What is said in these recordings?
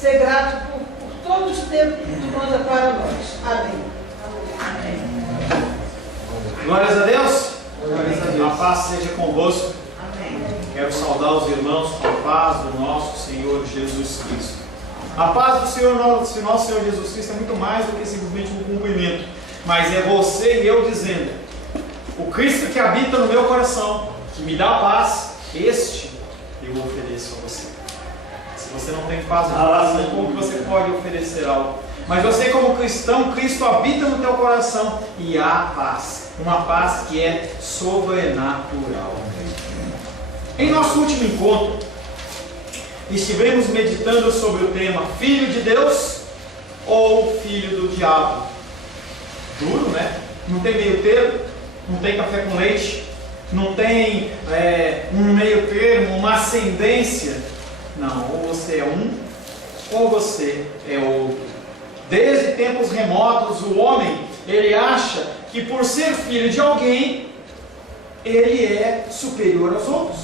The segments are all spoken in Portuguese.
ser grato por todo o tempo que manda para nós. Amém. Amém. Glórias a Deus. Glórias a Deus. A paz seja convosco. Amém. Quero saudar os irmãos com a paz do nosso Senhor Jesus Cristo. A paz do Senhor, nosso Senhor Jesus Cristo, é muito mais do que simplesmente um cumprimento, mas é você e eu dizendo: o Cristo que habita no meu coração, que me dá paz, este eu ofereço a você. Se você não tem paz no coração, como que você pode oferecer algo? Mas você, como cristão, Cristo habita no teu coração e há paz, uma paz que é sobrenatural. Em nosso último encontro, estivemos meditando sobre o tema Filho de Deus ou Filho do Diabo. Duro, né? Não tem meio termo, não tem café com leite, não tem um meio termo, uma ascendência. Não, ou você é um, ou você é outro. Desde tempos remotos, o homem, ele acha que por ser filho de alguém, ele é superior aos outros.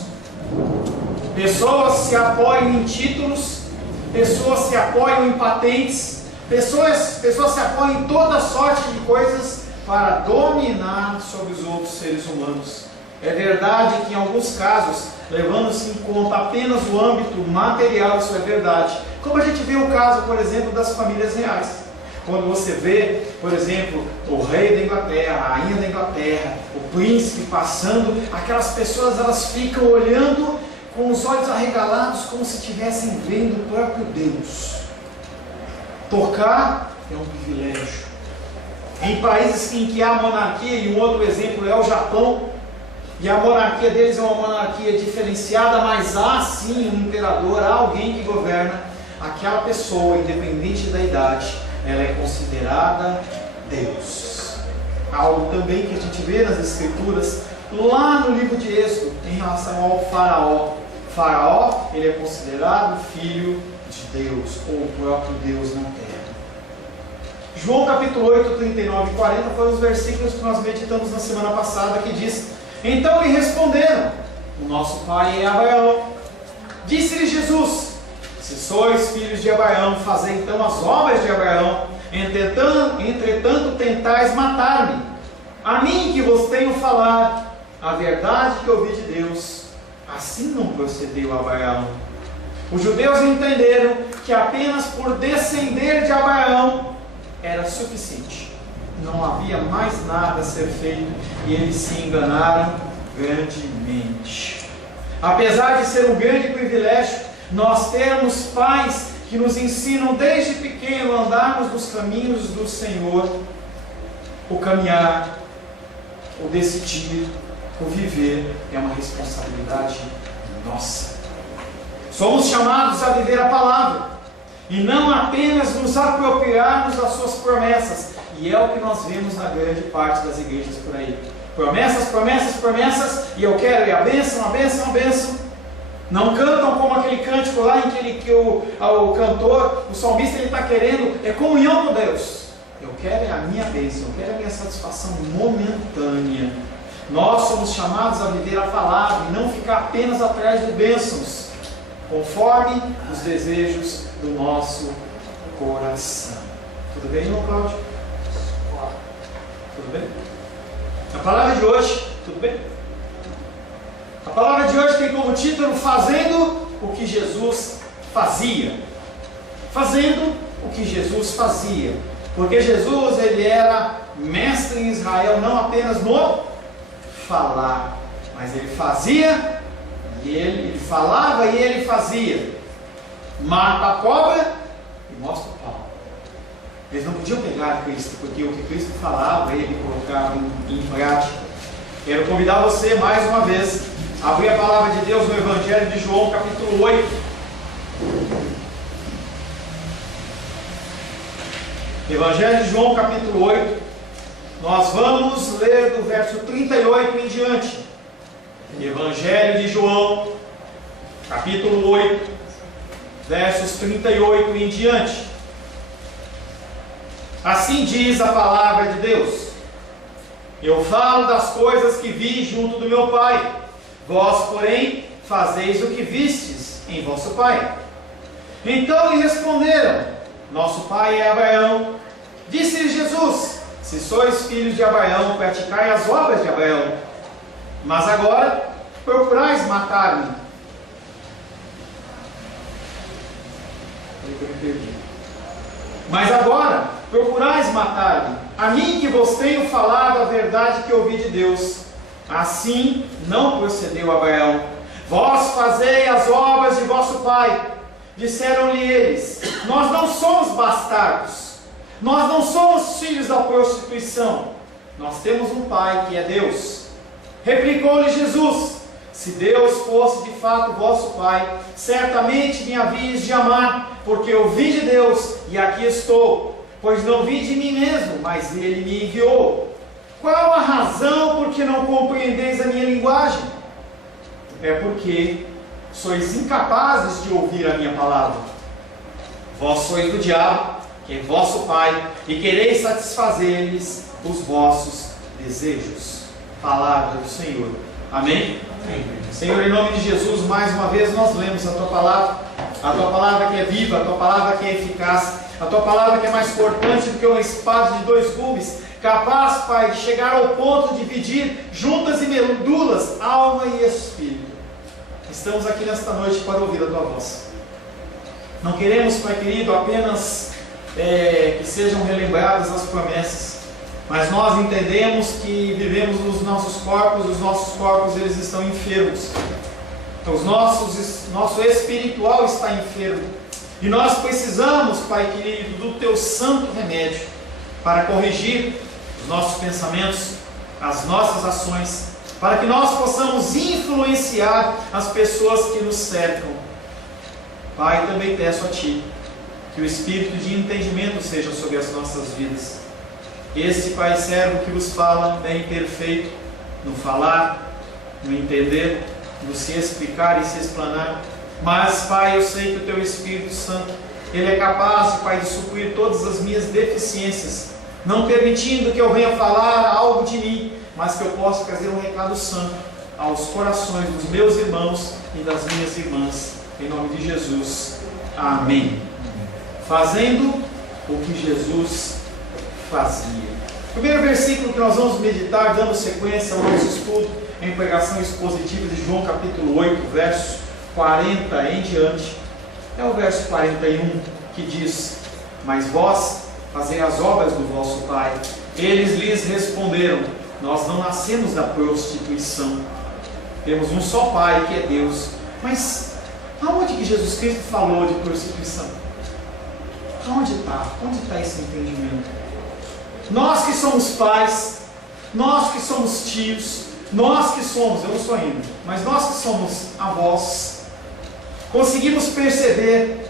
Pessoas se apoiam em títulos, pessoas se apoiam em patentes, pessoas se apoiam em toda sorte de coisas para dominar sobre os outros seres humanos. É verdade que em alguns casos, levando-se em conta apenas o âmbito material, isso é verdade. Como a gente vê o caso, por exemplo, das famílias reais. Quando você vê, por exemplo, o rei da Inglaterra, a rainha da Inglaterra, o príncipe passando, aquelas pessoas elas ficam olhando com os olhos arregalados, como se estivessem vendo o próprio Deus. Tocar é um privilégio. Em países em que há monarquia, e um outro exemplo é o Japão, e a monarquia deles é uma monarquia diferenciada, mas há sim um imperador, há alguém que governa. Aquela pessoa, independente da idade, ela é considerada Deus. Algo também que a gente vê nas Escrituras, lá no livro de Êxodo, em relação ao faraó. Faraó, ele é considerado filho de Deus, ou o próprio Deus na terra. João capítulo 8, 39 e 40 foram os versículos que nós meditamos na semana passada, que diz: então lhe responderam: o nosso pai é Abraão. Disse-lhe Jesus: se sois filhos de Abraão, fazei então as obras de Abraão. Entretanto tentais matar-me, a mim que vos tenho falado a verdade que ouvi de Deus. Assim não procedeu Abraão. Os judeus entenderam que apenas por descender de Abraão era suficiente. Não havia mais nada a ser feito, e eles se enganaram grandemente. Apesar de ser um grande privilégio nós termos pais que nos ensinam desde pequeno a andarmos nos caminhos do Senhor, o caminhar, o decidir, o viver é uma responsabilidade nossa. Somos chamados a viver a palavra e não apenas nos apropriarmos das suas promessas, e é o que nós vemos na grande parte das igrejas por aí. Promessas, promessas, promessas, e eu quero a bênção, a bênção, a bênção. Não cantam como aquele cântico lá em que o cantor, o salmista, ele está querendo é comunhão com Deus. Eu quero a minha bênção, eu quero a minha satisfação momentânea. Nós somos chamados a viver a palavra e não ficar apenas atrás de bênçãos, conforme os desejos do nosso coração. Tudo bem, irmão Cláudio? Tudo bem? A palavra de hoje, tudo bem? A palavra de hoje tem como título Fazendo o que Jesus fazia. Fazendo o que Jesus fazia. Porque Jesus, ele era mestre em Israel, não apenas no falar, mas ele fazia, e ele falava e ele fazia. Mata a cobra e mostra o pau. Eles não podiam pegar Cristo, porque o que Cristo falava, ele colocava em prática. Quero convidar você mais uma vez a abrir a palavra de Deus no Evangelho de João, capítulo 8. Evangelho de João, capítulo 8. Nós vamos ler do verso 38 em diante. Evangelho de João, capítulo 8, versos 38 em diante. Assim diz a palavra de Deus: eu falo das coisas que vi junto do meu Pai, vós, porém, fazeis o que vistes em vosso pai. Então lhe responderam: nosso pai é Abraão. Disse-lhe Jesus: se sois filhos de Abraão, praticai as obras de Abraão. Mas agora procurais matar-me. Mas agora procurais matar-me, a mim que vos tenho falado a verdade que ouvi de Deus. Assim não procedeu Abraão. Vós fazei as obras de vosso pai. Disseram-lhe eles: nós não somos bastardos, nós não somos filhos da prostituição, nós temos um pai que é Deus. Replicou-lhe Jesus: se Deus fosse de fato vosso pai, certamente me havíeis de amar, porque eu vim de Deus e aqui estou, pois não vim de mim mesmo, mas ele me enviou. Qual a razão por que não compreendeis a minha linguagem? É porque sois incapazes de ouvir a minha palavra. Vós sois do diabo, que é vosso pai, e quereis satisfazer-lhes os vossos desejos. Palavra do Senhor. Amém? Amém? Senhor, em nome de Jesus, mais uma vez nós lemos a Tua palavra que é viva, a Tua palavra que é eficaz, a Tua palavra que é mais cortante do que uma espada de 2 gumes, capaz, Pai, de chegar ao ponto de dividir juntas e medulas, alma e espírito. Estamos aqui nesta noite para ouvir a Tua voz. Não queremos, Pai querido, apenas que sejam relembradas as promessas, mas nós entendemos que vivemos nos nossos corpos, os nossos corpos eles estão enfermos. Então, nosso espiritual está enfermo. E nós precisamos, Pai querido, do Teu santo remédio para corrigir os nossos pensamentos, as nossas ações, para que nós possamos influenciar as pessoas que nos cercam. Pai, também peço a Ti que o espírito de entendimento seja sobre as nossas vidas. Esse Pai servo que vos fala bem perfeito no falar, no entender, no se explicar e se explanar. Mas, Pai, eu sei que o Teu Espírito Santo, Ele é capaz, Pai, de suprir todas as minhas deficiências, não permitindo que eu venha falar algo de mim, mas que eu possa trazer um recado santo aos corações dos meus irmãos e das minhas irmãs, em nome de Jesus. Amém. Fazendo o que Jesus fazia. O primeiro versículo que nós vamos meditar, dando sequência ao nosso estudo em pregação expositiva de João capítulo 8, verso 40 em diante, é o verso 41, que diz: mas vós fazei as obras do vosso pai. Eles lhes responderam: nós não nascemos da prostituição, temos um só pai que é Deus. Mas aonde que Jesus Cristo falou de prostituição? Onde está esse entendimento? Nós que somos pais, nós que somos tios, nós que somos, eu não sou ainda, mas nós que somos avós, conseguimos perceber,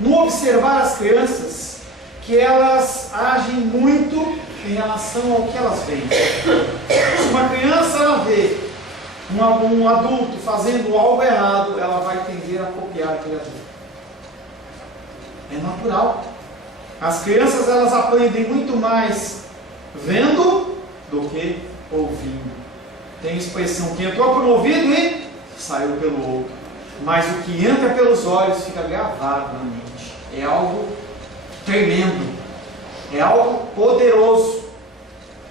no observar as crianças, que elas agem muito em relação ao que elas veem. Se uma criança ela vê um adulto fazendo algo errado, ela vai tender a copiar aquele adulto. É natural. As crianças elas aprendem muito mais vendo do que ouvindo. Tem expressão que entrou por um ouvido e saiu pelo outro. Mas o que entra pelos olhos fica gravado na mente. É algo tremendo. É algo poderoso.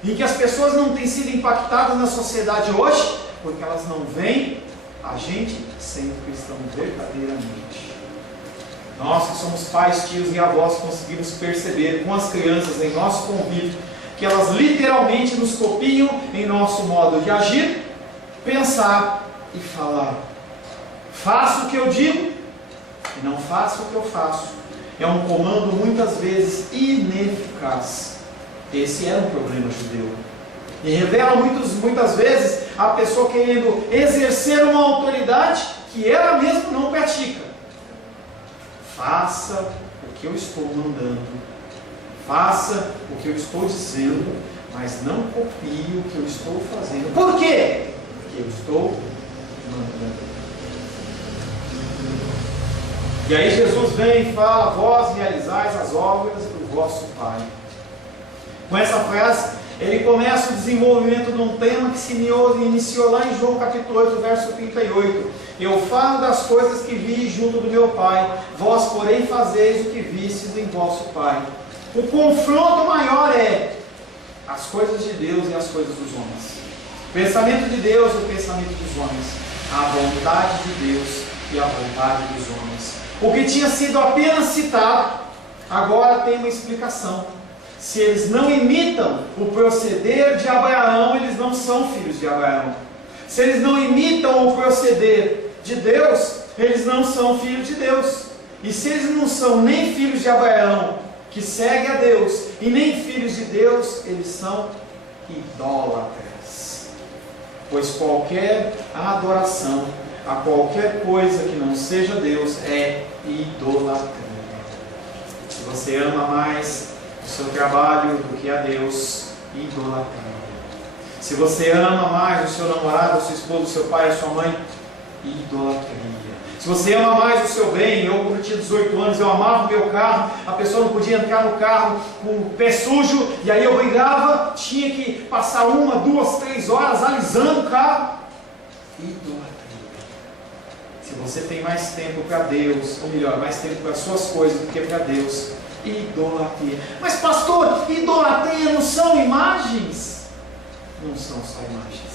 Em que as pessoas não têm sido impactadas na sociedade hoje, porque elas não veem a gente sendo cristão verdadeiramente. Nós que somos pais, tios e avós conseguimos perceber com as crianças em nosso convívio que elas literalmente nos copiam em nosso modo de agir, pensar e falar. Faço o que eu digo e não faço o que eu faço. É um comando muitas vezes ineficaz. Esse era um problema judeu. E revela muitas vezes a pessoa querendo exercer uma autoridade que ela mesma não pratica. Faça o que eu estou mandando, faça o que eu estou dizendo, mas não copie o que eu estou fazendo. Por quê? Porque eu estou mandando. E aí Jesus vem e fala: vós realizais as obras do vosso Pai. Com essa frase, ele começa o desenvolvimento de um tema que se iniciou lá em João capítulo 8, verso 38. Eu falo das coisas que vi junto do meu Pai, vós porém fazeis o que vistes em vosso Pai. O confronto maior é as coisas de Deus e as coisas dos homens. O pensamento de Deus e o pensamento dos homens. A vontade de Deus e a vontade dos homens. O que tinha sido apenas citado, agora tem uma explicação. Se eles não imitam o proceder de Abraão, eles não são filhos de Abraão. Se eles não imitam o proceder de Deus, eles não são filhos de Deus. E se eles não são nem filhos de Abraão, que segue a Deus, e nem filhos de Deus, eles são idólatras. Pois qualquer adoração a qualquer coisa que não seja Deus é idolatria. Se você ama mais o seu trabalho do que a Deus, idolatria. Se você ama mais o seu namorado, a sua esposa, o seu pai, a sua mãe, idolatria. Se você ama mais o seu bem, eu quando tinha 18 anos, eu amava o meu carro, a pessoa não podia entrar no carro com o pé sujo, e aí eu brigava, tinha que passar 1, 2, 3 horas alisando o carro. Idolatria. Se você tem mais tempo para Deus, ou melhor, mais tempo para as suas coisas do que para Deus, idolatria. Mas pastor, idolatria não são imagens? Não são só imagens.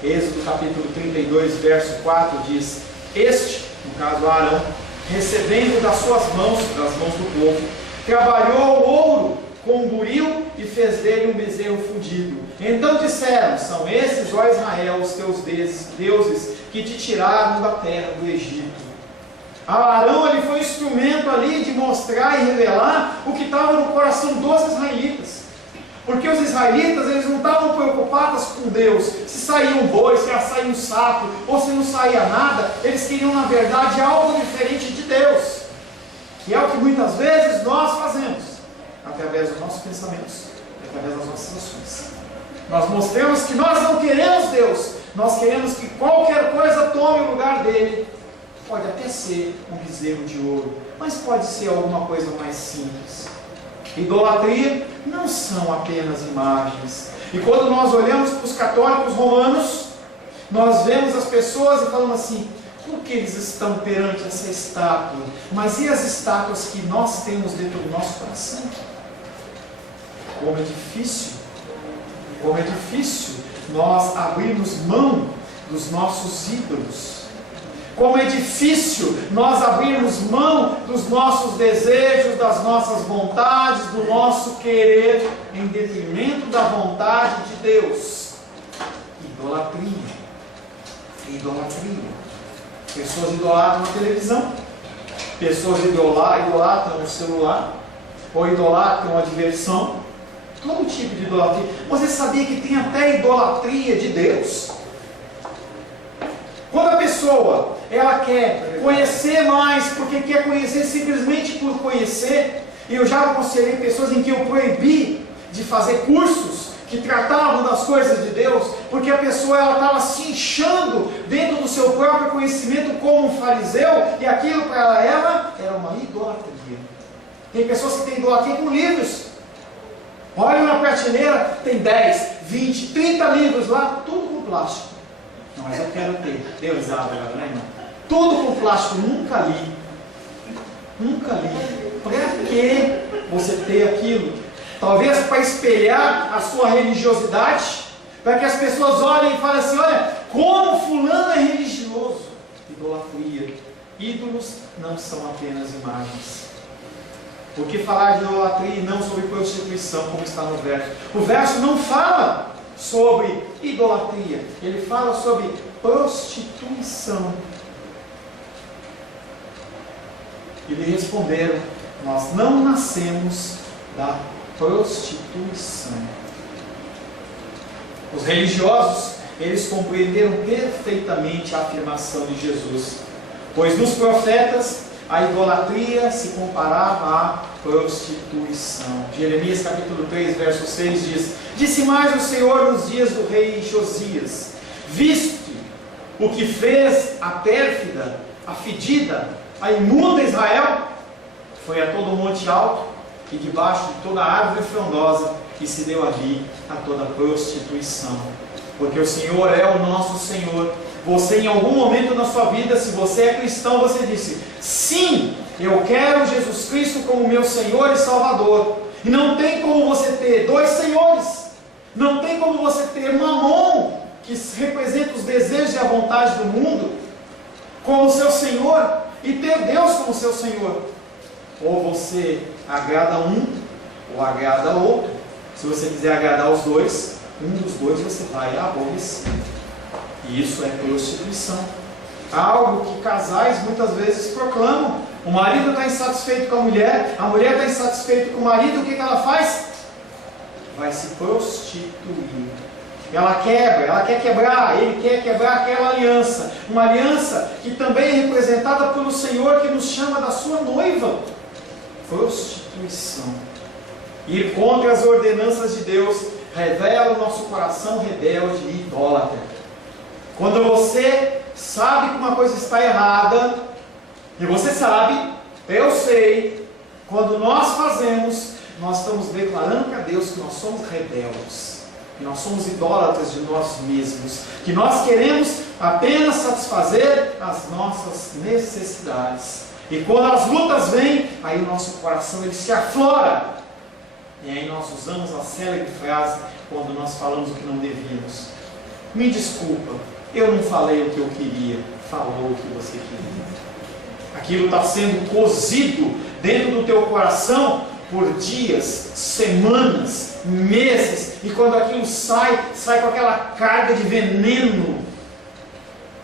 Êxodo capítulo 32, verso 4 diz: este, no caso Arão, recebendo das suas mãos, das mãos do povo, trabalhou o ouro com um buril e fez dele um bezerro fundido. Então disseram: são esses, ó Israel, os teus deuses que te tiraram da terra do Egito. Arão ele foi um instrumento ali de mostrar e revelar o que estava no coração dos israelitas. Porque os israelitas, eles não estavam preocupados com Deus, se saía um boi, se saía um sapo, ou se não saía nada. Eles queriam, na verdade, algo diferente de Deus, que é o que muitas vezes nós fazemos, através dos nossos pensamentos, através das nossas ações. Nós mostramos que nós não queremos Deus, nós queremos que qualquer coisa tome o lugar dele. Pode até ser um bezerro de ouro, mas pode ser alguma coisa mais simples. Idolatria não são apenas imagens. E quando nós olhamos para os católicos romanos, nós vemos as pessoas e falamos assim: por que eles estão perante essa estátua? Mas e as estátuas que nós temos dentro do nosso coração? Como é difícil nós abrirmos mão dos nossos ídolos. Como é difícil nós abrirmos mão dos nossos desejos, das nossas vontades, do nosso querer, em detrimento da vontade de Deus. Idolatria. Pessoas idolatram a televisão, pessoas idolatram o celular, ou idolatram a diversão, todo tipo de idolatria. Você sabia que tem até idolatria de Deus? Quando a pessoa ela quer conhecer mais, porque quer conhecer simplesmente por conhecer, e eu já aconselhei pessoas em que eu proibi de fazer cursos que tratavam das coisas de Deus, porque a pessoa ela estava se inchando dentro do seu próprio conhecimento como um fariseu, e aquilo para ela era uma idolatria. Tem pessoas que têm idolatria com livros. Olha na prateleira, tem 10, 20, 30 livros lá, tudo com plástico. Não, mas eu quero ter. Deu risada agora, né, irmão? Tudo com plástico, nunca li. Para que você ter aquilo? Talvez para espelhar a sua religiosidade, para que as pessoas olhem e falem assim: olha, como fulano é religioso. Idolatria. Ídolos não são apenas imagens. Por que falar de idolatria e não sobre prostituição, como está no verso? O verso não fala sobre idolatria, ele fala sobre prostituição. E lhe responderam: nós não nascemos da prostituição. Os religiosos, eles compreenderam perfeitamente a afirmação de Jesus, pois nos profetas a idolatria se comparava à prostituição. Jeremias capítulo 3, verso 6 diz: disse mais o Senhor nos dias do rei Josias: viste o que fez a pérfida, a fedida, a imunda Israel? Foi a todo o monte alto, e debaixo de toda árvore frondosa, e se deu ali a toda prostituição. Porque o Senhor é o nosso Senhor. Você, em algum momento na sua vida, se você é cristão, você disse: sim, eu quero Jesus Cristo como meu Senhor e Salvador. E não tem como você ter dois senhores. Não tem como você ter Mamon, que representa os desejos e a vontade do mundo, como seu Senhor, e ter Deus como seu Senhor. Ou você agrada um, ou agrada outro. Se você quiser agradar os dois, um dos dois você vai aborrecer. E isso é prostituição. Algo que casais muitas vezes proclamam. O marido está insatisfeito com a mulher está insatisfeita com o marido, o que ela faz? Vai se prostituir. Ela quer quebrar, ele quer quebrar aquela aliança. Uma aliança que também é representada pelo Senhor, que nos chama da sua noiva. Prostituição. Ir contra as ordenanças de Deus revela o nosso coração rebelde e idólatra. Quando você sabe que uma coisa está errada, e você sabe, eu sei, quando nós fazemos, nós estamos declarando para Deus que nós somos rebeldes, que nós somos idólatras de nós mesmos, que nós queremos apenas satisfazer as nossas necessidades. E quando as lutas vêm, aí o nosso coração ele se aflora. E aí nós usamos a célebre frase quando nós falamos o que não devíamos: me desculpa, eu não falei o que eu queria, falou o que você queria. Aquilo está sendo cozido dentro do teu coração por dias, semanas, meses, e quando aquilo sai com aquela carga de veneno,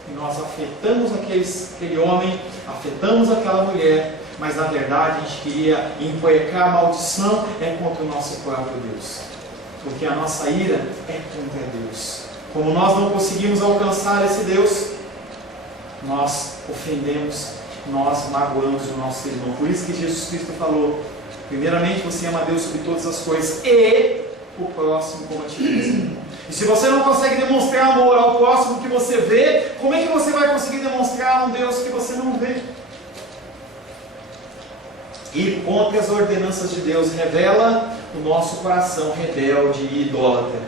e nós afetamos aquele homem, afetamos aquela mulher, mas na verdade a gente queria empoecar a maldição contra o nosso próprio Deus, porque a nossa ira é contra Deus. Como nós não conseguimos alcançar esse Deus, nós ofendemos, nós magoamos o nosso irmão. Por isso que Jesus Cristo falou: primeiramente você ama a Deus sobre todas as coisas e o próximo como a ti mesmo. E se você não consegue demonstrar amor ao próximo que você vê, como é que você vai conseguir demonstrar um Deus que você não vê? Ir contra as ordenanças de Deus revela o nosso coração rebelde e idólatra.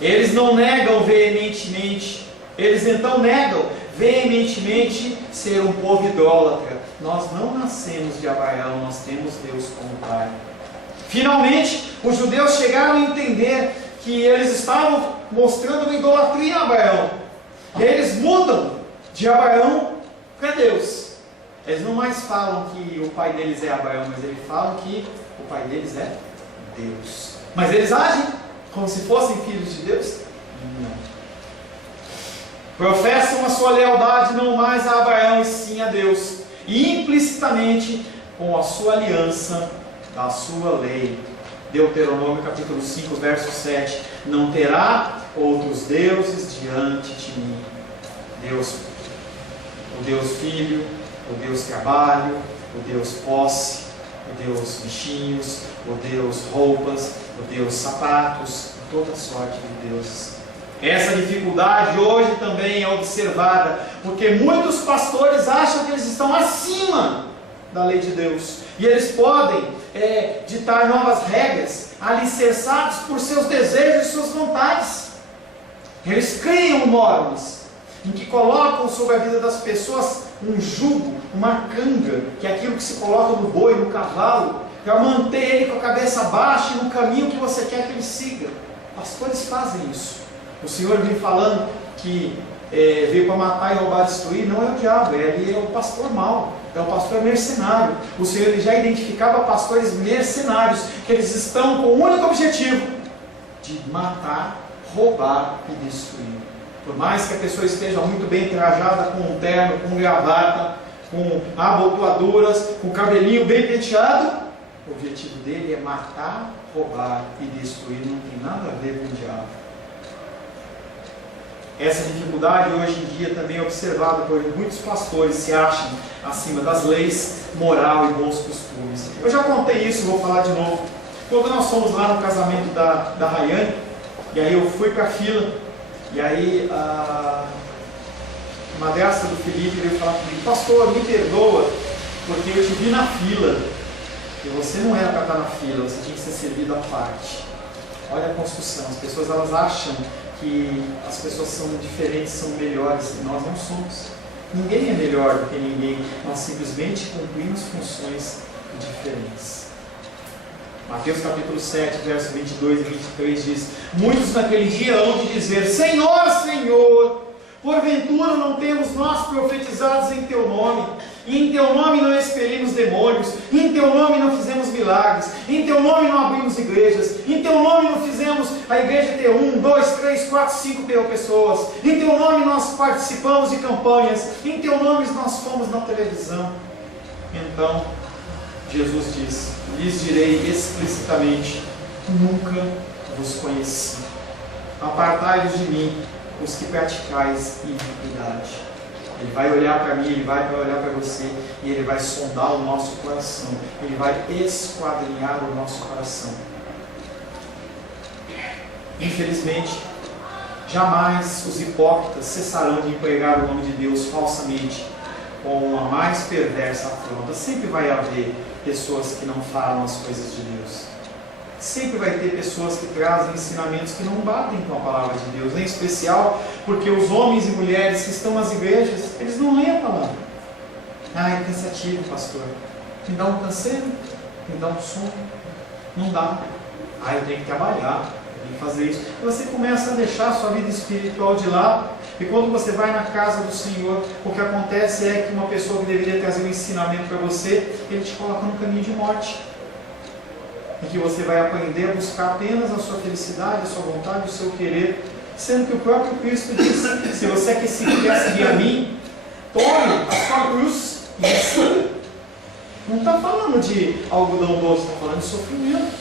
Eles não negam veementemente, eles então negam veementemente ser um povo idólatra. Nós não nascemos de Abraão, nós temos Deus como Pai. Finalmente, os judeus chegaram a entender que eles estavam mostrando uma idolatria a Abraão. E eles mudam de Abraão para Deus. Eles não mais falam que o pai deles é Abraão, mas eles falam que o pai deles é Deus. Mas eles agem como se fossem filhos de Deus? Não. Professam a sua lealdade não mais a Abraão, e sim a Deus. E implicitamente com a sua aliança, da sua lei. Deuteronômio capítulo 5, verso 7. Não terá outros deuses diante de mim. Deus, o Deus Filho, o Deus Trabalho, o Deus Posse, o Deus Bichinhos, o Deus Roupas, o Deus Sapatos, toda sorte de deuses. Essa dificuldade hoje também é observada, porque muitos pastores acham que eles estão acima da lei de Deus, e eles podem ditar novas regras, alicerçados por seus desejos e suas vontades. Eles criam normas, em que colocam sobre a vida das pessoas um jugo, uma canga, que é aquilo que se coloca no boi, no cavalo, para manter ele com a cabeça baixa e no caminho que você quer que ele siga. Pastores fazem isso. O Senhor vem falando que veio para matar e roubar e destruir. Não é o diabo, ele é o pastor mau, é o pastor mercenário. O Senhor ele já identificava pastores mercenários, que eles estão com o único objetivo de matar, roubar e destruir. Por mais que a pessoa esteja muito bem trajada, com um terno, com gravata, com abotoaduras, com cabelinho bem penteado, o objetivo dele é matar, roubar e destruir. Não tem nada a ver com o diabo. Essa dificuldade hoje em dia também é observada por muitos pastores se acham acima das leis, moral e bons costumes. Eu já contei isso, vou falar de novo. Quando nós fomos lá no casamento da Rayane, e aí eu fui para a fila, e aí a madrasta do Felipe veio falar comigo: pastor, me perdoa, porque eu te vi na fila. E você não era para estar na fila, você tinha que ser servido à parte. Olha a construção. As pessoas elas acham que as pessoas são diferentes, são melhores, e nós não somos. Ninguém é melhor do que ninguém. Nós simplesmente cumprimos funções diferentes. Mateus capítulo 7, versos 22 e 23 diz: muitos naquele dia hão de dizer: Senhor, Senhor, porventura não temos nós profetizados em Teu nome, e em Teu nome não expelimos demônios, e em Teu nome não fizemos milagres, e em Teu nome não abrimos igrejas, e em Teu nome não fizemos a igreja ter 1, 2, 3, 4, 5 pessoas, e em Teu nome nós participamos de campanhas, e em Teu nome nós fomos na televisão. Então Jesus diz: lhes direi explicitamente: nunca vos conheci. Apartai-vos de mim, os que praticais iniquidade. Ele vai olhar para mim, Ele vai olhar para você, e Ele vai sondar o nosso coração, Ele vai esquadrinhar o nosso coração. Infelizmente, jamais os hipócritas cessarão de empregar o nome de Deus falsamente, com a mais perversa afronta. Sempre vai haver pessoas que não falam as coisas de Deus. Sempre vai ter pessoas que trazem ensinamentos que não batem com a palavra de Deus, em especial porque os homens e mulheres que estão nas igrejas, eles não leem a palavra. É cansativo, pastor. Me dá um canseiro, me dá um sono. Não dá. Eu tenho que trabalhar, eu tenho que fazer isso. E você começa a deixar a sua vida espiritual de lado, e quando você vai na casa do Senhor, o que acontece é que uma pessoa que deveria trazer um ensinamento para você, ele te coloca no caminho de morte. Em que você vai aprender a buscar apenas a sua felicidade, a sua vontade, o seu querer, sendo que o próprio Cristo disse: se você quer seguir a mim, tome a sua cruz e me siga. Não está falando de algodão doce, está falando de sofrimento.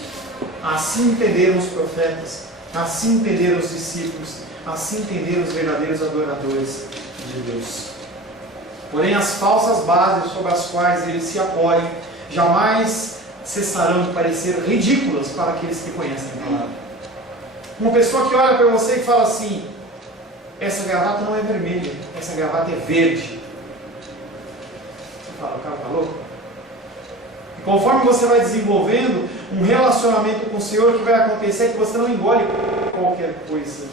Assim entenderam os profetas, assim entenderam os discípulos, assim entenderam os verdadeiros adoradores de Deus. Porém, as falsas bases sobre as quais eles se apoiam jamais cessarão de parecer ridículas para aqueles que conhecem a palavra. Uma pessoa que olha para você e fala assim: essa gravata não é vermelha, essa gravata é verde. Você fala: o cara está louco? E conforme você vai desenvolvendo um relacionamento com o Senhor, o que vai acontecer é que você não engole qualquer coisa.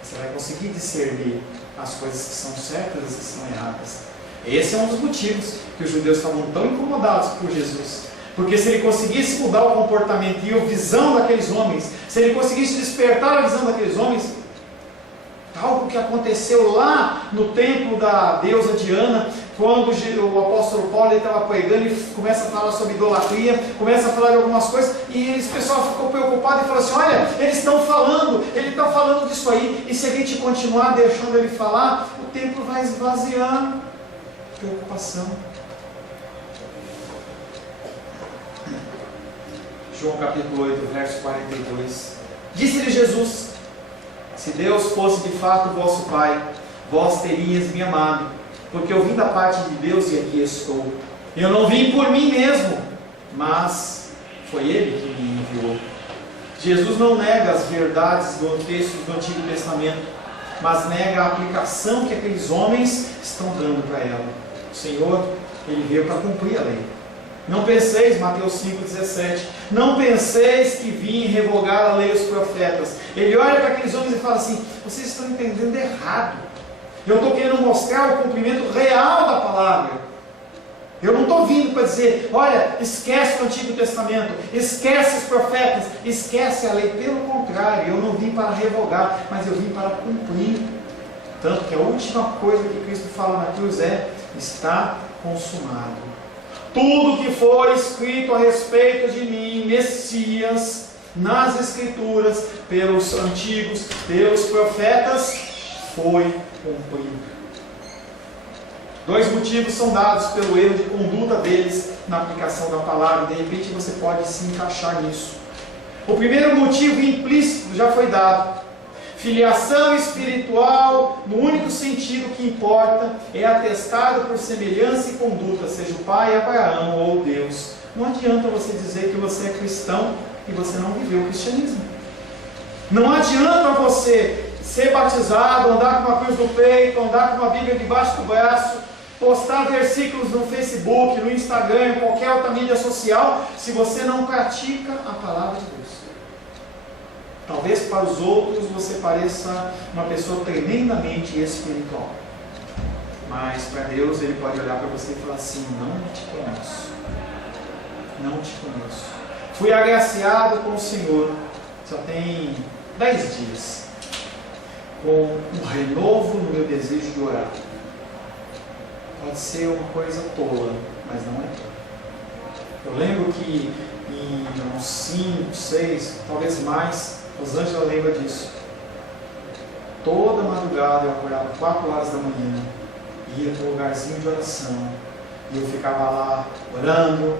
Você vai conseguir discernir as coisas que são certas e as que são erradas. Esse é um dos motivos que os judeus estavam tão incomodados por Jesus. Porque se ele conseguisse mudar o comportamento e a visão daqueles homens, se ele conseguisse despertar a visão daqueles homens, algo que aconteceu lá no templo da deusa Diana, quando o apóstolo Paulo estava pregando e começa a falar sobre idolatria, começa a falar de algumas coisas, e esse pessoal ficou preocupado e falou assim: olha, eles estão falando, ele está falando disso aí, e se a gente continuar deixando ele falar, o templo vai esvaziando. Preocupação. João capítulo 8, verso 42. Disse-lhe Jesus: se Deus fosse de fato vosso Pai, vós terias me amado, porque eu vim da parte de Deus e aqui estou. Eu não vim por mim mesmo, mas foi Ele que me enviou. Jesus não nega as verdades do texto do Antigo Testamento, mas nega a aplicação que aqueles homens estão dando para ela. O Senhor, Ele veio para cumprir a lei. Não penseis, Mateus 5,17, não penseis que vim revogar a lei e os profetas. Ele olha para aqueles homens e fala assim: vocês estão entendendo errado. Eu estou querendo mostrar o cumprimento real da palavra. Eu não estou vindo para dizer: olha, esquece o Antigo Testamento, esquece os profetas, esquece a lei. Pelo contrário, eu não vim para revogar, mas eu vim para cumprir. Tanto que a última coisa que Cristo fala na cruz é: está consumado. Tudo que foi escrito a respeito de mim, Messias, nas Escrituras, pelos antigos, pelos profetas, foi cumprido. Dois motivos são dados pelo erro de conduta deles na aplicação da palavra. De repente você pode se encaixar nisso. O primeiro motivo implícito já foi dado. Filiação espiritual, no único sentido que importa, é atestado por semelhança e conduta, seja o pai Abraão ou Deus. Não adianta você dizer que você é cristão e você não viveu o cristianismo. Não adianta você ser batizado, andar com uma cruz no peito, andar com uma Bíblia debaixo do braço, postar versículos no Facebook, no Instagram, em qualquer outra mídia social, se você não pratica a palavra de Deus. Talvez para os outros você pareça uma pessoa tremendamente espiritual. Mas para Deus Ele pode olhar para você e falar assim: não te conheço. Não te conheço. Fui agraciado com o Senhor, só tem 10 dias, com um renovo no meu desejo de orar. Pode ser uma coisa tola, mas não é tola. Eu lembro que em uns 5, 6, talvez mais, Rosângela lembra disso. Toda madrugada eu acordava 4 horas da manhã, ia para um lugarzinho de oração, e eu ficava lá orando,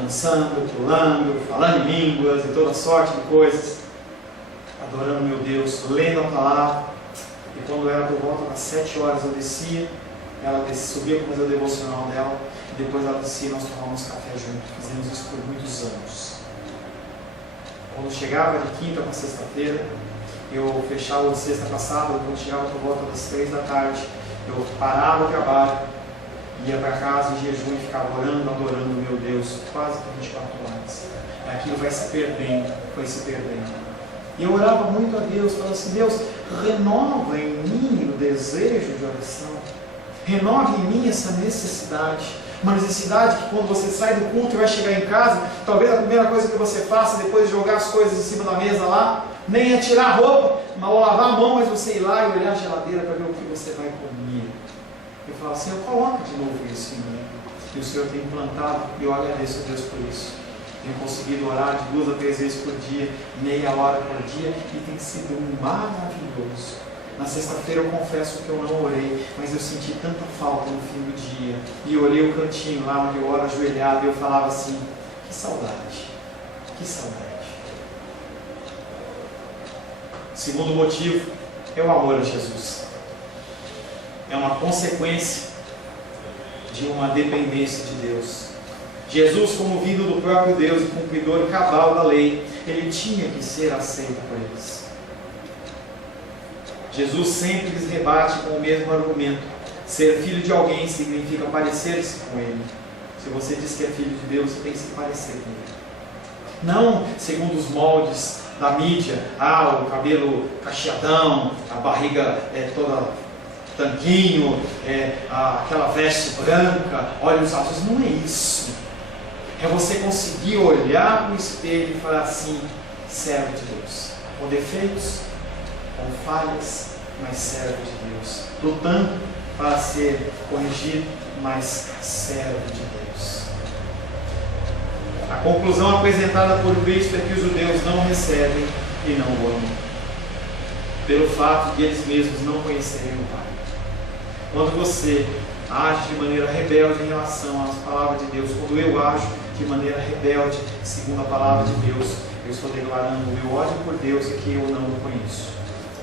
dançando, pulando, falando em línguas e toda sorte de coisas, adorando meu Deus, lendo a palavra. E quando era por volta das 7 horas eu descia, ela subia para fazer o devocional dela, e depois ela descia e nós tomávamos café juntos. Fizemos isso por muitos anos. Quando chegava de quinta para sexta-feira, eu fechava de sexta para sábado. Quando chegava por volta das 3 da tarde, eu parava o trabalho, ia para casa em jejum e ficava orando, adorando meu Deus, quase por 24 horas. E aquilo vai se perdendo, foi se perdendo. E eu orava muito a Deus, falava assim: Deus, renova em mim o desejo de oração, renove em mim essa necessidade. Uma necessidade que quando você sai do culto e vai chegar em casa, talvez a primeira coisa que você faça depois de jogar as coisas em cima da mesa lá, nem é tirar a roupa, ou lavar a mão, mas você ir lá e olhar a geladeira para ver o que você vai comer. Eu falo assim: eu coloco de novo isso em mim. E o Senhor tem implantado, e eu agradeço a Deus por isso. Tenho conseguido orar de 2 a 3 vezes por dia, meia hora por dia, e tem sido maravilhoso. Na sexta-feira eu confesso que eu não orei, mas eu senti tanta falta no fim do dia. E eu olhei o cantinho lá onde eu oro ajoelhado e eu falava assim: que saudade, que saudade. Segundo motivo é o amor a Jesus. É uma consequência de uma dependência de Deus. Jesus, como vindo do próprio Deus e cumpridor cabal da lei, ele tinha que ser aceito por eles. Jesus sempre lhes rebate com o mesmo argumento: ser filho de alguém significa parecer-se com ele. Se você diz que é filho de Deus, você tem que se parecer com ele. Não segundo os moldes da mídia, o cabelo cacheadão, a barriga toda tanquinho, aquela veste branca, olhos azuis. Não é isso. É você conseguir olhar para o espelho e falar assim: servo de Deus, com defeitos, com falhas, mas servo de Deus, lutando para ser corrigido, mas servo de Deus. A conclusão apresentada por Cristo é que os judeus não recebem e não o amam, pelo fato de eles mesmos não conhecerem o Pai. Quando você age de maneira rebelde em relação às palavras de Deus, quando eu ajo de maneira rebelde segundo a palavra de Deus, eu estou declarando o meu ódio por Deus e que eu não o conheço.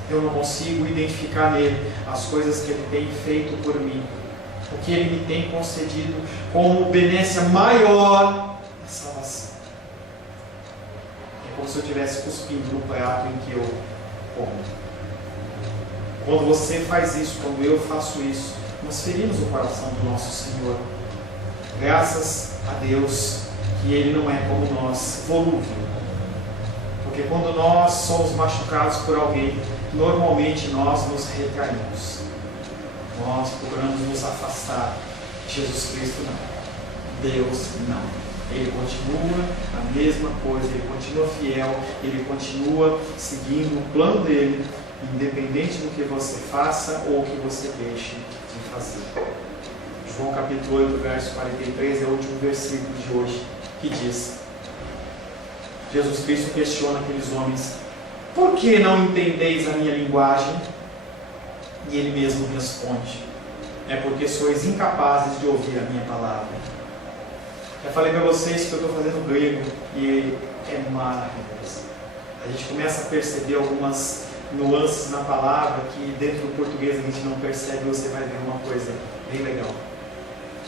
Eu não consigo identificar nele as coisas que ele tem feito por mim, o que ele me tem concedido como benécia maior da salvação. É como se eu estivesse cuspindo no prato em que eu como. Quando você faz isso, quando eu faço isso, nós ferimos o coração do nosso Senhor. Graças a Deus que Ele não é como nós, volúvel. Porque quando nós somos machucados por alguém, normalmente nós nos retraímos. Nós procuramos nos afastar. Jesus Cristo não. Deus não. Ele continua a mesma coisa, Ele continua fiel, Ele continua seguindo o plano dEle, independente do que você faça ou que você deixe de fazer. João capítulo 8, verso 43 é o último versículo de hoje, que diz: Jesus Cristo questiona aqueles homens: por que não entendeis a minha linguagem? E ele mesmo responde: é porque sois incapazes de ouvir a minha palavra. Já falei para vocês que eu estou fazendo grego e é maravilhoso. A gente começa a perceber algumas nuances na palavra que dentro do português a gente não percebe, você vai ver uma coisa bem legal.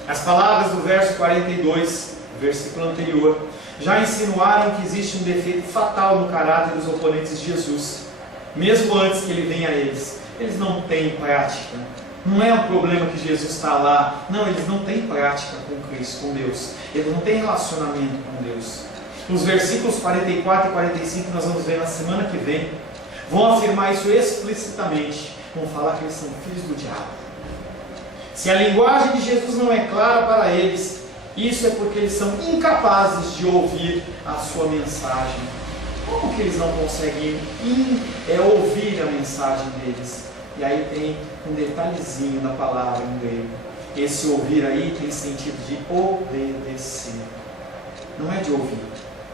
As palavras do verso 42, versículo anterior, já insinuaram que existe um defeito fatal no caráter dos oponentes de Jesus, mesmo antes que ele venha a eles. Eles não têm prática Não é um problema que Jesus está lá. Não, eles não têm prática com Cristo, com Deus. Eles não têm relacionamento com Deus. Os versículos 44 e 45 nós vamos ver na semana que vem. Vão afirmar isso explicitamente. Vão falar que eles são filhos do diabo. Se a linguagem de Jesus não é clara para eles, isso é porque eles são incapazes de ouvir a sua mensagem. Como que eles não conseguem ouvir a mensagem deles? E aí tem um detalhezinho da palavra em grego. Esse ouvir aí tem sentido de obedecer. Não é de ouvir.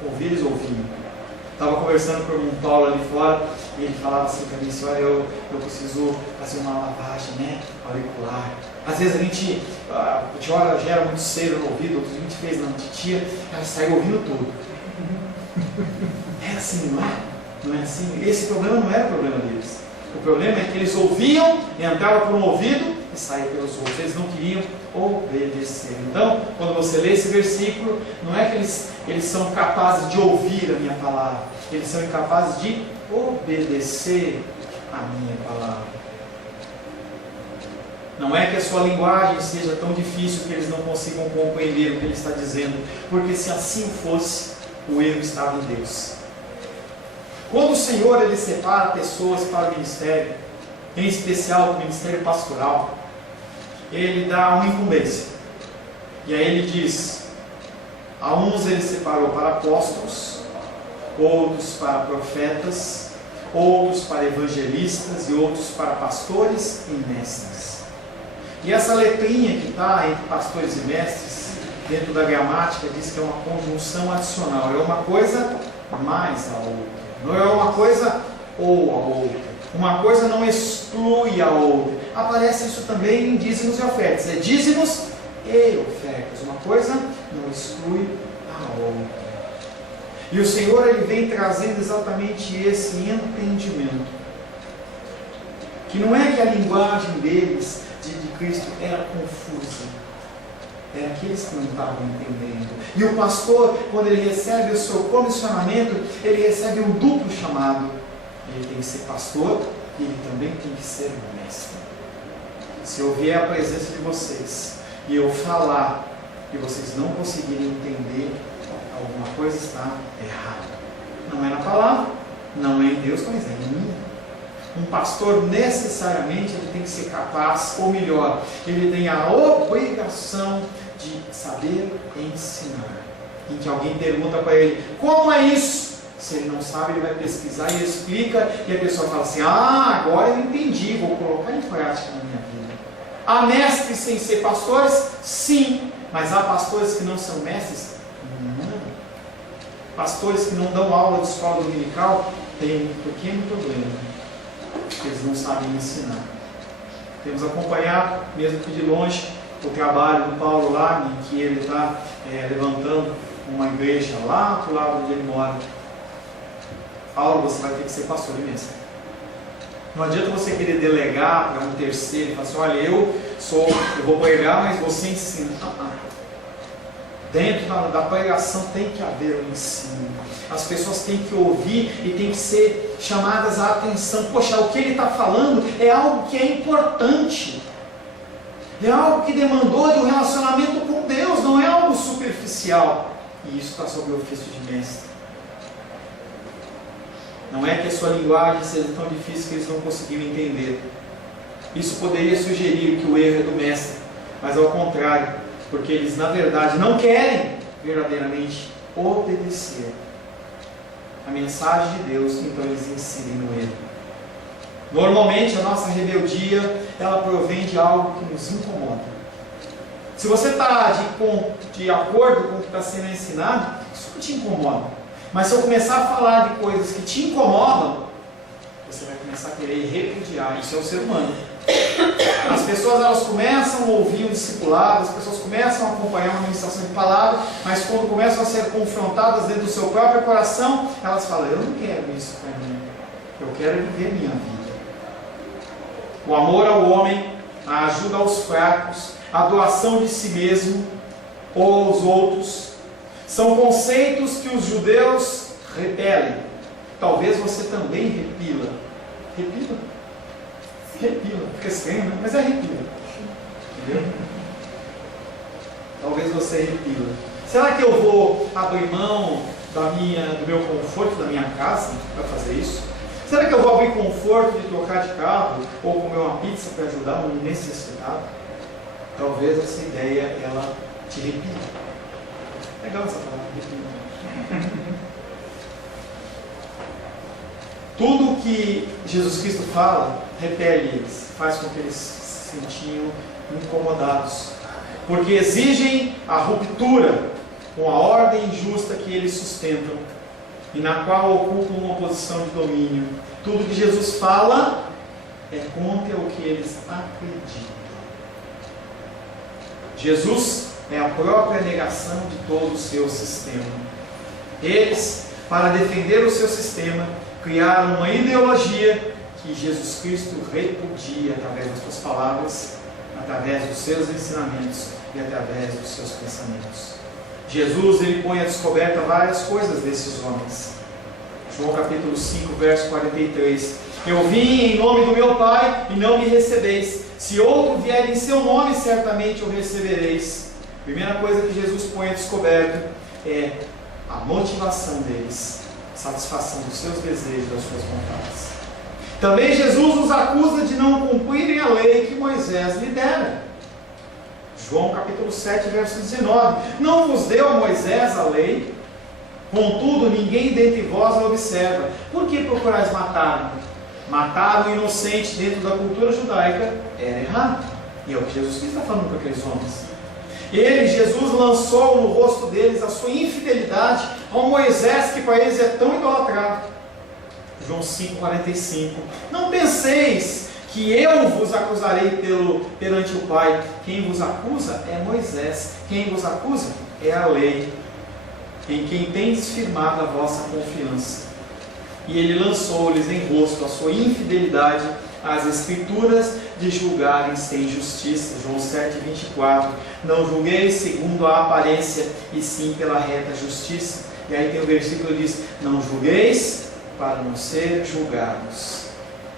Ouvir eles ouviam. Estava conversando com o irmão Paulo ali fora e ele falava assim para mim, assim, olha, eu preciso fazer uma lavagem, né, auricular. Às vezes a gente gera muito cera no ouvido, outros a gente fez na titia, ela saiu ouvindo tudo. É assim, não é? Não é assim? Esse problema não era o problema deles. O problema é que eles ouviam, entravam por um ouvido e saíam pelos outros. Eles não queriam obedecer. Então, quando você lê esse versículo, não é que eles são capazes de ouvir a minha palavra. Eles são incapazes de obedecer a minha palavra. Não é que a sua linguagem seja tão difícil que eles não consigam compreender o que ele está dizendo. Porque se assim fosse, o erro estava em Deus. Quando o Senhor ele separa pessoas para o ministério, em especial o ministério pastoral, ele dá uma incumbência. E aí ele diz, a uns ele separou para apóstolos, outros para profetas, outros para evangelistas e outros para pastores e mestres. E essa letrinha que está entre pastores e mestres, dentro da gramática, diz que é uma conjunção adicional, é uma coisa mais a outra. Não é uma coisa ou a outra. Uma coisa não exclui a outra. Aparece isso também em dízimos e ofertas. É dízimos e ofertas. Uma coisa não exclui a outra. E o Senhor ele vem trazendo exatamente esse entendimento. Que não é que a linguagem deles, de Cristo, era confusa. Era aqueles que não estavam entendendo. E o pastor, quando ele recebe o seu comissionamento, ele recebe um duplo chamado. Ele tem que ser pastor e ele também tem que ser mestre. Se eu vier à presença de vocês e eu falar e vocês não conseguirem entender, alguma coisa está errada. Não é na palavra, não é em Deus, mas é em mim. Um pastor necessariamente ele tem que ser capaz, ou melhor, ele tem a obrigação de saber ensinar. Em que alguém pergunta para ele, como é isso? Se ele não sabe, ele vai pesquisar e explica, e a pessoa fala assim, agora eu entendi, vou colocar em prática na minha vida. Há mestres sem ser pastores? Sim, mas há pastores que não são mestres? Não. Pastores que não dão aula de escola dominical têm um pequeno problema. Eles não sabem ensinar. Temos acompanhado, mesmo que de longe, o trabalho do Paulo lá, em que ele está levantando uma igreja lá para o lado onde ele mora. Paulo, você vai ter que ser pastor e mestre. Não adianta você querer delegar para um terceiro e falar assim, olha, eu vou pregar, mas você ensina. Dentro da pregação tem que haver um ensino. As pessoas têm que ouvir e têm que ser chamadas à atenção. Poxa, o que ele está falando é algo que é importante. É algo que demandou de um relacionamento com Deus, não é algo superficial. E isso está sob o ofício de mestre. Não é que a sua linguagem seja tão difícil que eles não conseguiram entender. Isso poderia sugerir que o erro é do mestre, mas ao contrário, porque eles na verdade não querem verdadeiramente obedecer a mensagem de Deus, então eles incidem no erro. Normalmente a nossa rebeldia ela provém de algo que nos incomoda. Se você está de acordo com o que está sendo ensinado, isso não te incomoda. Mas se eu começar a falar de coisas que te incomodam, você vai começar a querer repudiar. Isso é o ser humano. As pessoas elas começam a ouvir um discipulado, as pessoas começam a acompanhar uma ministração de palavra, mas quando começam a ser confrontadas dentro do seu próprio coração, elas falam, eu não quero isso para mim, eu quero viver minha vida. O amor ao homem, a ajuda aos fracos, a doação de si mesmo ou aos outros, são conceitos que os judeus repelem. Talvez você também repila. Repila. Arrepila, fica estranho, né? Mas arrepila. Entendeu? Talvez você arrepila. Será que eu vou abrir mão do meu conforto da minha casa para fazer isso? Será que eu vou abrir conforto de trocar de carro ou comer uma pizza para ajudar um necessitado? Talvez essa ideia ela te arrepila. Legal essa palavra, arrepila. Tudo que Jesus Cristo fala, repele eles, faz com que eles se sentiam incomodados, porque exigem a ruptura com a ordem injusta que eles sustentam e na qual ocupam uma posição de domínio. Tudo que Jesus fala é contra o que eles acreditam. Jesus é a própria negação de todo o seu sistema. Eles, para defender o seu sistema, criaram uma ideologia que Jesus Cristo repudia através das suas palavras, através dos seus ensinamentos e através dos seus pensamentos. Jesus, ele põe à descoberta várias coisas desses homens. João capítulo 5, verso 43. Eu vim em nome do meu Pai e não me recebeis. Se outro vier em seu nome, certamente o recebereis. A primeira coisa que Jesus põe à descoberta é a motivação deles, a satisfação dos seus desejos, das suas vontades. Também Jesus os acusa de não cumprirem a lei que Moisés lhe dera. João capítulo 7, verso 19. Não vos deu Moisés a lei? Contudo, ninguém dentre vós a observa. Por que procurais matar-me? Matar um inocente dentro da cultura judaica era errado. E é o que Jesus Cristo está falando para aqueles homens. Ele, Jesus, lançou no rosto deles a sua infidelidade ao Moisés, que para eles é tão idolatrado. João 5,45. Não penseis que eu vos acusarei perante o Pai. Quem vos acusa é Moisés. Quem vos acusa é a lei, em quem tendes firmado a vossa confiança. E ele lançou-lhes em rosto a sua infidelidade, as Escrituras, de julgarem sem justiça. João 7,24. Não julgueis segundo a aparência, e sim pela reta justiça. E aí tem o versículo que diz: não julgueis para não ser julgados,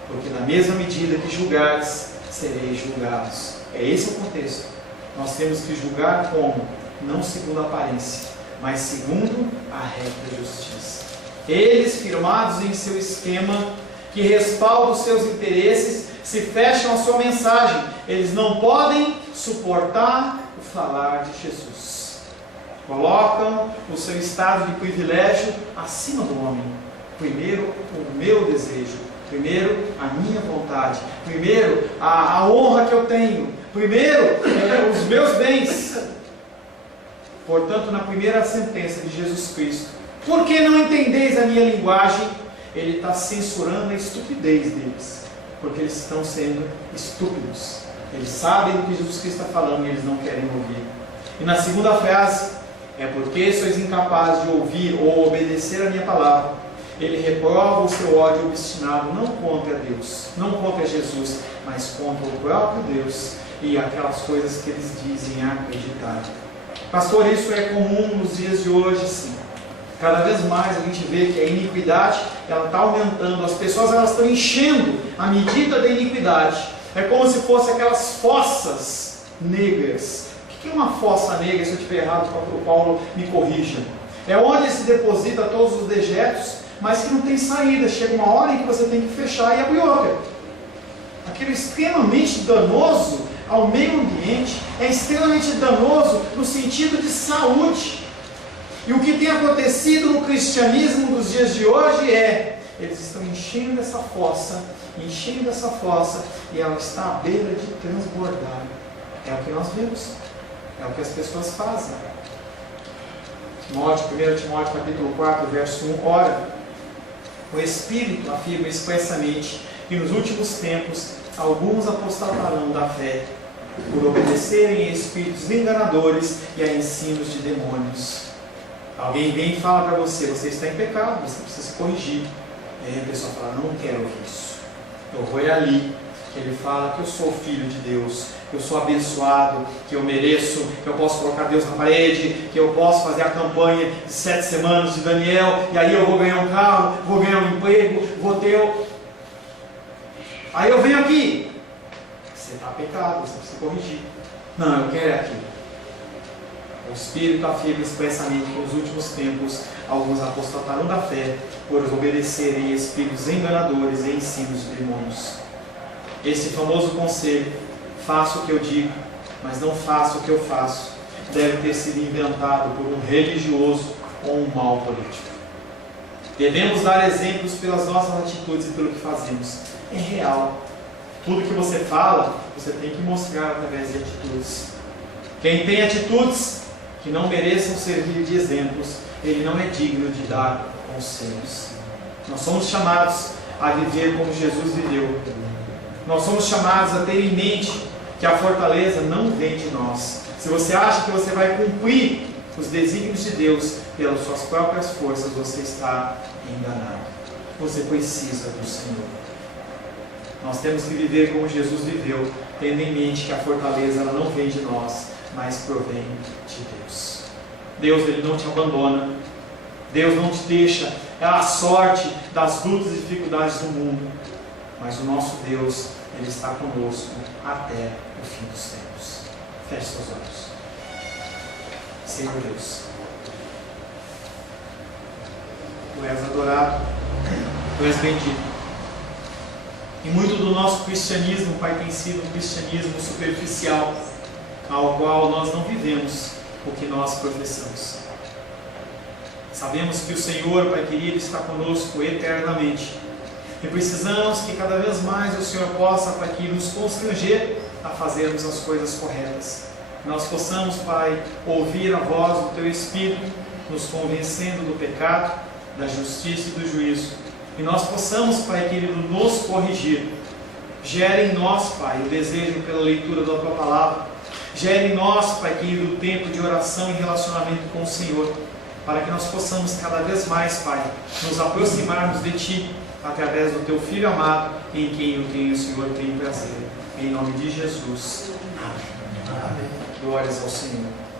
porque na mesma medida que julgares, sereis julgados. É esse o contexto. Nós temos que julgar como? Não segundo a aparência, mas segundo a reta justiça. Eles, firmados em seu esquema, que respalda os seus interesses, se fecham a sua mensagem. Eles não podem suportar o falar de Jesus. Colocam o seu estado de privilégio acima do homem. Primeiro o meu desejo, primeiro a minha vontade, primeiro a honra que eu tenho, primeiro os meus bens. Portanto, na primeira sentença de Jesus Cristo, por que não entendeis a minha linguagem? Ele está censurando a estupidez deles, porque eles estão sendo estúpidos. Eles sabem do que Jesus Cristo está falando e eles não querem ouvir. E na segunda frase, é porque sois incapazes de ouvir ou obedecer a minha palavra. Ele reprova o seu ódio obstinado, não contra Deus, não contra Jesus, mas contra o próprio Deus e aquelas coisas que eles dizem acreditar. Pastor, isso é comum nos dias de hoje, sim. Cada vez mais a gente vê que a iniquidade está aumentando, as pessoas elas estão enchendo a medida da iniquidade. É como se fossem aquelas fossas negras. O que é uma fossa negra? Se eu estiver errado, o Paulo me corrija. É onde se deposita todos os dejetos, mas que não tem saída. Chega uma hora em que você tem que fechar e abrir outra. Aquilo é extremamente danoso ao meio ambiente, é extremamente danoso no sentido de saúde. E o que tem acontecido no cristianismo dos dias de hoje é, eles estão enchendo essa fossa, e ela está à beira de transbordar. É o que nós vemos, é o que as pessoas fazem. 1 Timóteo capítulo 4, verso 1, ora, o Espírito afirma expressamente que nos últimos tempos alguns apostatarão da fé, por obedecerem a espíritos enganadores e a ensinos de demônios. Alguém vem e fala para você, você está em pecado, você precisa se corrigir. E aí a pessoa fala, não quero ouvir isso. Eu vou ali, que ele fala que eu sou filho de Deus, que eu sou abençoado, que eu mereço, que eu posso colocar Deus na parede, que eu posso fazer a campanha de 7 semanas de Daniel, e aí eu vou ganhar um carro, vou ganhar um emprego, vou ter... Aí eu venho aqui, Há pecado, você precisa corrigir. Não, eu quero é aquilo. O Espírito afirma expressamente que nos últimos tempos alguns apostatarão da fé por obedecerem a espíritos enganadores e ensinos de demônios. Esse famoso conselho, faça o que eu digo, mas não faça o que eu faço, deve ter sido inventado por um religioso ou um mau político. Devemos dar exemplos pelas nossas atitudes e pelo que fazemos. É real. Tudo que você fala, você tem que mostrar através de atitudes. Quem tem atitudes que não mereçam servir de exemplos, ele não é digno de dar conselhos. Nós somos chamados a viver como Jesus viveu. Nós somos chamados a ter em mente que a fortaleza não vem de nós. Se você acha que você vai cumprir os desígnios de Deus pelas suas próprias forças, você está enganado. Você precisa do Senhor. Nós temos que viver como Jesus viveu, tendo em mente que a fortaleza ela não vem de nós, mas provém de Deus. Deus ele não te abandona. Deus não te deixa à sorte das lutas e dificuldades do mundo. Mas o nosso Deus, ele está conosco até o fim dos tempos. Feche seus olhos. Senhor Deus, Tu és adorado, Tu és bendito. E muito do nosso cristianismo, Pai, tem sido um cristianismo superficial, ao qual nós não vivemos o que nós professamos. Sabemos que o Senhor, Pai querido, está conosco eternamente. E precisamos que cada vez mais o Senhor possa, Pai, que nos constranger a fazermos as coisas corretas. Nós possamos, Pai, ouvir a voz do Teu Espírito, nos convencendo do pecado, da justiça e do juízo. E nós possamos, Pai querido, nos corrigir. Gere em nós, Pai, o desejo pela leitura da Tua Palavra. Gere em nós, Pai querido, o tempo de oração e relacionamento com o Senhor, para que nós possamos cada vez mais, Pai, nos aproximarmos de Ti, através do Teu Filho amado, em quem o Senhor tem prazer. Em nome de Jesus. Amém. Glórias ao Senhor.